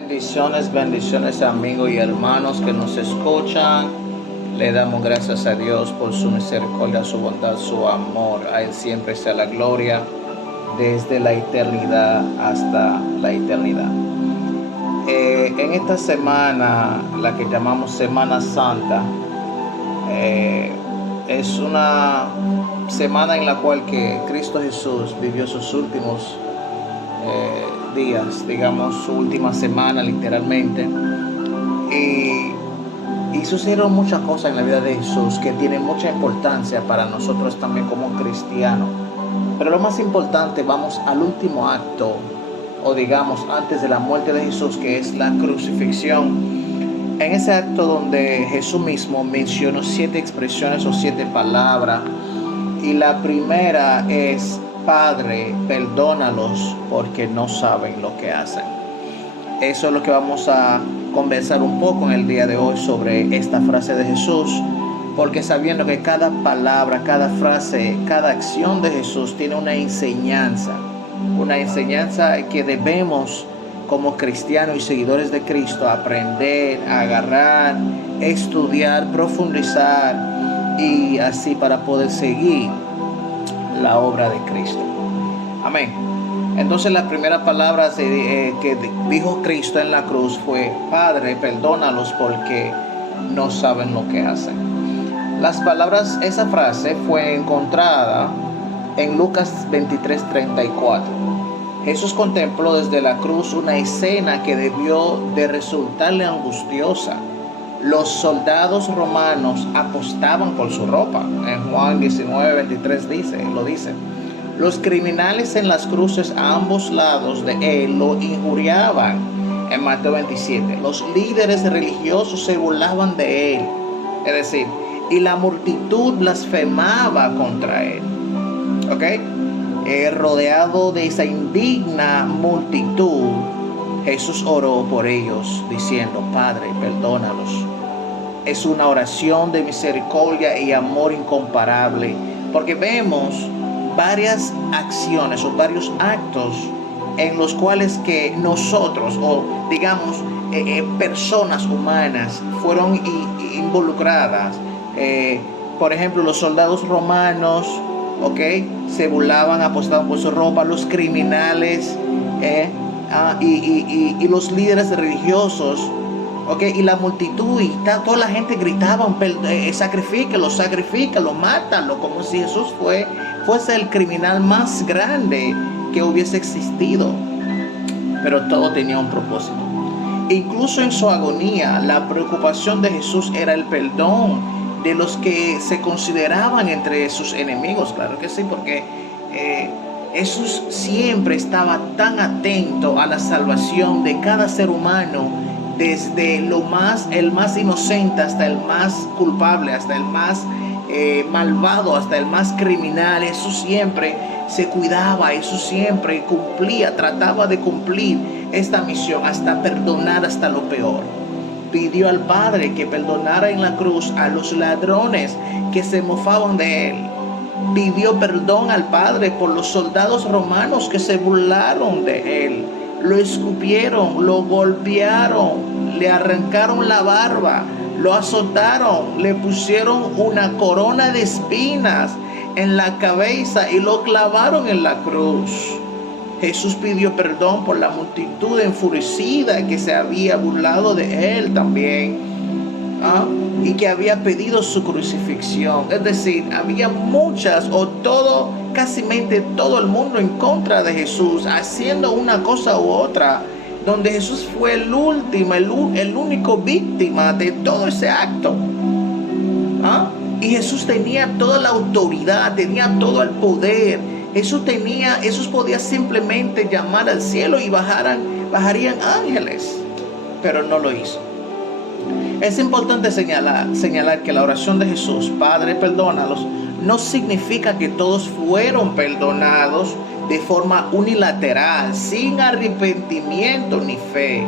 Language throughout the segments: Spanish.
Bendiciones, bendiciones amigos y hermanos que nos escuchan. Le damos gracias a Dios por su misericordia, su bondad, su amor. A Él siempre sea la gloria desde la eternidad hasta la eternidad. En esta semana, la que llamamos Semana Santa, es una semana en la cual que Cristo Jesús vivió sus últimos días, digamos su última semana literalmente, y sucedieron muchas cosas en la vida de Jesús que tienen mucha importancia para nosotros también como cristianos. Pero lo más importante, vamos al último acto, o digamos antes de la muerte de Jesús, que es la crucifixión. En ese acto donde Jesús mismo mencionó 7 expresiones o 7 palabras, y la primera es: Padre, perdónalos porque no saben lo que hacen. Eso es lo que vamos a conversar un poco en el día de hoy sobre esta frase de Jesús, porque sabiendo que cada palabra, cada frase, cada acción de Jesús tiene una enseñanza que debemos como cristianos y seguidores de Cristo aprender, agarrar, estudiar, profundizar, y así para poder seguir la obra de Cristo. Amén. Entonces la primera palabra que dijo Cristo en la cruz fue: Padre, perdónalos porque no saben lo que hacen. Esa frase fue encontrada en Lucas 23:34. Jesús contempló desde la cruz una escena que debió de resultarle angustiosa. Los soldados romanos apostaban por su ropa. En Juan 19:23 lo dice. Los criminales en las cruces a ambos lados de él lo injuriaban. En Mateo 27. Los líderes religiosos se burlaban de él. Es decir, y la multitud blasfemaba contra él. ¿Ok? Rodeado de esa indigna multitud, Jesús oró por ellos diciendo: Padre, perdónalos. Es una oración de misericordia y amor incomparable, porque vemos varias acciones o varios actos en los cuales que nosotros, o digamos personas humanas, fueron involucradas. Por ejemplo, los soldados romanos, se burlaban, apostaban por su ropa. Los criminales y los líderes religiosos, y la multitud, y toda la gente gritaban: sacrifícalo, mátalo, como si Jesús fuese el criminal más grande que hubiese existido. Pero todo tenía un propósito. Incluso en su agonía, la preocupación de Jesús era el perdón de los que se consideraban entre sus enemigos. Claro que sí, porque Jesús siempre estaba tan atento a la salvación de cada ser humano, desde el más inocente hasta el más culpable, hasta el más malvado, hasta el más criminal. Jesús siempre se cuidaba, Jesús siempre trataba de cumplir esta misión, hasta perdonar hasta lo peor. Pidió al Padre que perdonara en la cruz a los ladrones que se mofaban de él. Pidió perdón al Padre por los soldados romanos que se burlaron de él. Lo escupieron, lo golpearon, le arrancaron la barba, lo azotaron, le pusieron una corona de espinas en la cabeza y lo clavaron en la cruz. Jesús pidió perdón por la multitud enfurecida que se había burlado de él también, y que había pedido su crucifixión. Es decir, había muchas casi todo el mundo en contra de Jesús, haciendo una cosa u otra, donde Jesús fue el único víctima de todo ese acto. Y Jesús tenía toda la autoridad, tenía todo el poder. Jesús podía simplemente llamar al cielo y bajarían ángeles, pero no lo hizo. Es importante señalar que la oración de Jesús, Padre, perdónalos, no significa que todos fueron perdonados de forma unilateral, sin arrepentimiento ni fe.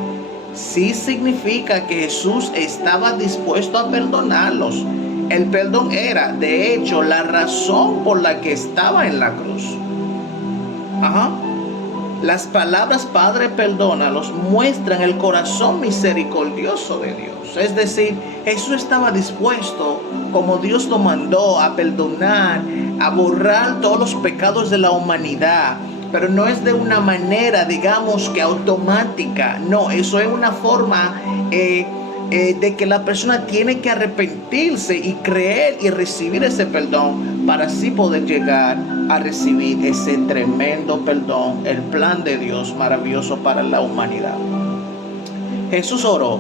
Sí significa que Jesús estaba dispuesto a perdonarlos. El perdón era, de hecho, la razón por la que estaba en la cruz. Las palabras Padre perdónalos muestran el corazón misericordioso de Dios. Es decir, Jesús estaba dispuesto, como Dios lo mandó, a perdonar, a borrar todos los pecados de la humanidad. Pero no es de una manera, digamos, que automática. No, eso es una forma de que la persona tiene que arrepentirse y creer y recibir ese perdón para así poder llegar a recibir ese tremendo perdón, el plan de Dios maravilloso para la humanidad. Jesús oró: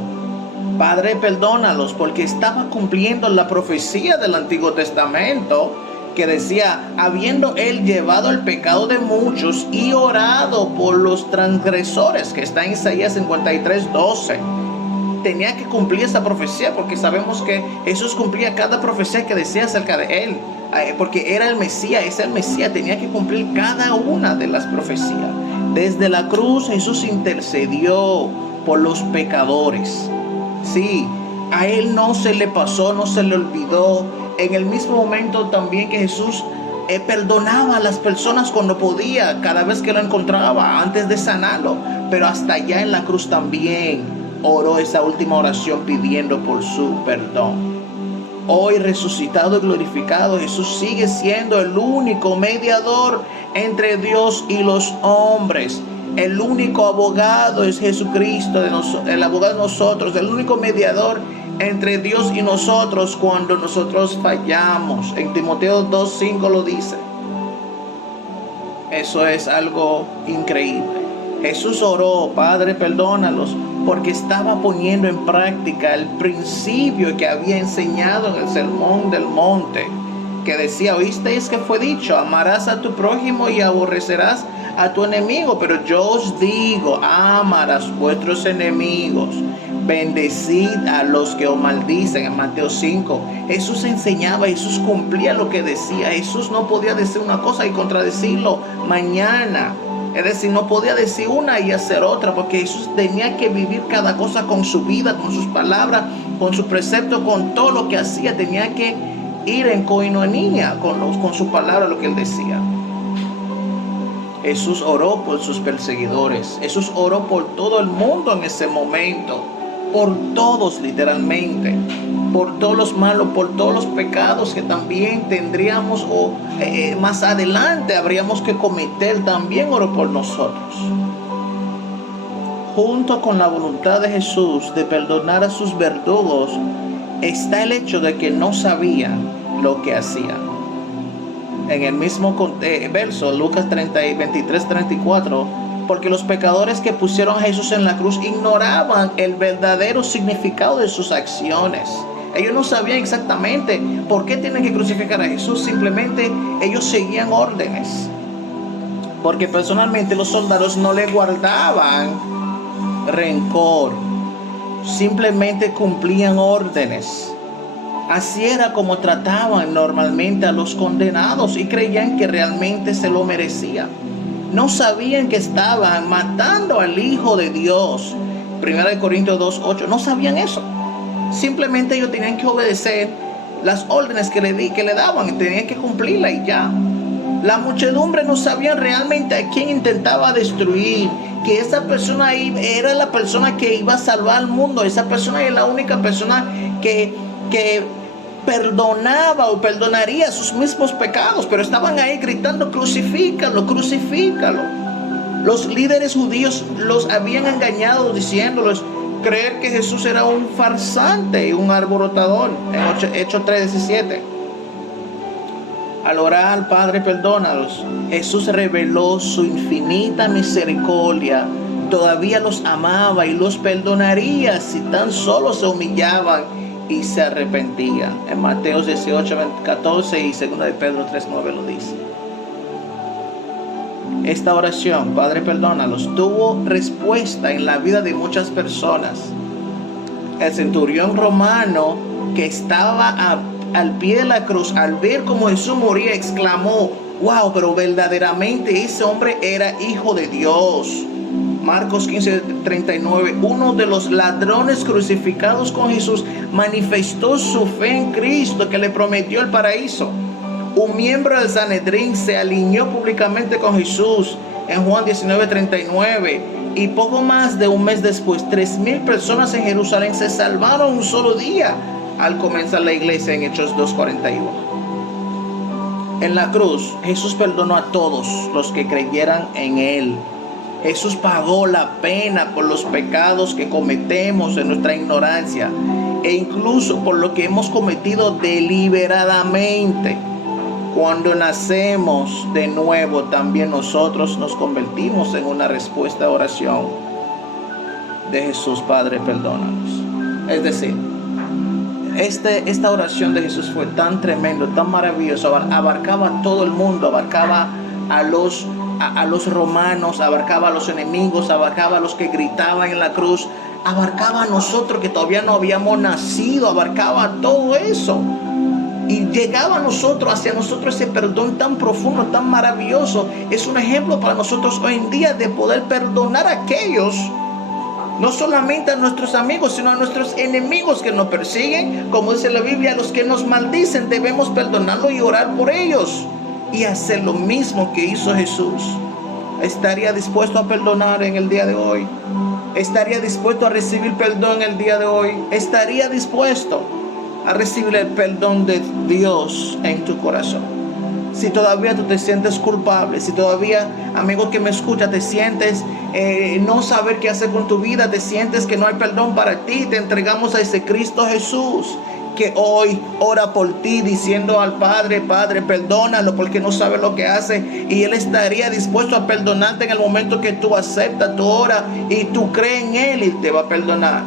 Padre, perdónalos, porque estaba cumpliendo la profecía del Antiguo Testamento que decía: habiendo él llevado el pecado de muchos y orado por los transgresores, que está en Isaías 53:12. Tenía que cumplir esa profecía, porque sabemos que Jesús cumplía cada profecía que decía acerca de él, porque era el Mesías, es el Mesías, tenía que cumplir cada una de las profecías. Desde la cruz Jesús intercedió por los pecadores. Sí, a él no se le pasó, no se le olvidó. En el mismo momento también que Jesús perdonaba a las personas cuando podía, cada vez que lo encontraba, antes de sanarlo. Pero hasta allá en la cruz también oró esa última oración pidiendo por su perdón. Hoy resucitado y glorificado, Jesús sigue siendo el único mediador entre Dios y los hombres. El único abogado es Jesucristo, el abogado de nosotros, el único mediador entre Dios y nosotros cuando nosotros fallamos. En Timoteo 2:5 lo dice. Eso es algo increíble. Jesús oró: Padre, perdónalos, porque estaba poniendo en práctica el principio que había enseñado en el Sermón del Monte, que decía: oísteis que fue dicho, amarás a tu prójimo y aborrecerás a tu enemigo. Pero yo os digo, amarás vuestros enemigos, bendecid a los que os maldicen. En Mateo 5, Jesús enseñaba, Jesús cumplía lo que decía. Jesús no podía decir una cosa y contradecirlo mañana. Es decir, no podía decir una y hacer otra, porque Jesús tenía que vivir cada cosa con su vida, con sus palabras, con su precepto, con todo lo que hacía. Tenía que ir en coinonía con su palabra, lo que él decía. Jesús oró por sus perseguidores. Jesús oró por todo el mundo en ese momento. Por todos, literalmente. Por todos los malos, por todos los pecados que también tendríamos o más adelante habríamos que cometer. También oró por nosotros. Junto con la voluntad de Jesús de perdonar a sus verdugos está el hecho de que no sabían lo que hacían. En el mismo verso, Lucas 23:34, porque los pecadores que pusieron a Jesús en la cruz ignoraban el verdadero significado de sus acciones. Ellos no sabían exactamente por qué tienen que crucificar a Jesús. Simplemente ellos seguían órdenes. Porque personalmente los soldados no le guardaban rencor. Simplemente cumplían órdenes. Así era como trataban normalmente a los condenados y creían que realmente se lo merecían. No sabían que estaban matando al Hijo de Dios. 1 Corintios 2:8. No sabían eso. Simplemente ellos tenían que obedecer las órdenes que le daban y tenían que cumplirlas y ya. La muchedumbre no sabía realmente a quién intentaba destruir, que esa persona ahí era la persona que iba a salvar al mundo. Esa persona era la única persona que perdonaba o perdonaría sus mismos pecados, pero estaban ahí gritando: crucifícalo, crucifícalo. Los líderes judíos los habían engañado diciéndoles creer que Jesús era un farsante y un alborotador. En Hechos 3:17. Al orar: Padre, perdónalos, Jesús reveló su infinita misericordia. Todavía los amaba y los perdonaría si tan solo se humillaban y se arrepentían. En Mateo 18:14 y 2 de Pedro 3:9 lo dice. Esta oración, Padre, perdónalos, tuvo respuesta en la vida de muchas personas. El centurión romano que estaba al pie de la cruz, al ver cómo Jesús moría, exclamó: wow, pero verdaderamente ese hombre era hijo de Dios. Marcos 15:39. Uno de los ladrones crucificados con Jesús manifestó su fe en Cristo, que le prometió el paraíso. Un miembro del Sanedrín se alineó públicamente con Jesús, en Juan 19:39. Y poco más de un mes después, 3,000 personas en Jerusalén se salvaron un solo día al comenzar la iglesia en Hechos 2:41. En la cruz, Jesús perdonó a todos los que creyeran en Él. Jesús pagó la pena por los pecados que cometemos en nuestra ignorancia e incluso por lo que hemos cometido deliberadamente. Cuando nacemos de nuevo, también nosotros nos convertimos en una respuesta a oración de Jesús: Padre, perdónanos. Es decir, esta oración de Jesús fue tan tremendo, tan maravilloso, abarcaba a todo el mundo, abarcaba a los romanos, abarcaba a los enemigos, abarcaba a los que gritaban en la cruz, abarcaba a nosotros que todavía no habíamos nacido, abarcaba todo eso. Y llegaba hacia nosotros ese perdón tan profundo, tan maravilloso. Es un ejemplo para nosotros hoy en día de poder perdonar a aquellos, no solamente a nuestros amigos, sino a nuestros enemigos que nos persiguen. Como dice la Biblia, a los que nos maldicen debemos perdonarlos y orar por ellos. Y hacer lo mismo que hizo Jesús. ¿Estaría dispuesto a perdonar en el día de hoy? ¿Estaría dispuesto a recibir perdón el día de hoy? ¿Estaría dispuesto a recibir el perdón de Dios en tu corazón? Si todavía tú te sientes culpable, si todavía, amigo que me escucha, te sientes no saber qué hacer con tu vida, te sientes que no hay perdón para ti, te entregamos a ese Cristo Jesús que hoy ora por ti diciendo al Padre: Padre, perdónalo porque no sabe lo que hace. Y Él estaría dispuesto a perdonarte en el momento que tú aceptas, tú oras y tú crees en Él, y te va a perdonar.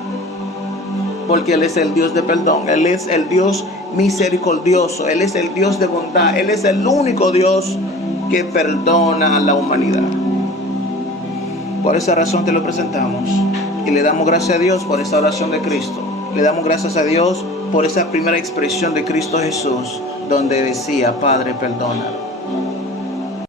Porque Él es el Dios de perdón, Él es el Dios misericordioso, Él es el Dios de bondad, Él es el único Dios que perdona a la humanidad. Por esa razón te lo presentamos y le damos gracias a Dios por esa oración de Cristo. Le damos gracias a Dios por esa primera expresión de Cristo Jesús, donde decía: Padre, perdónalo.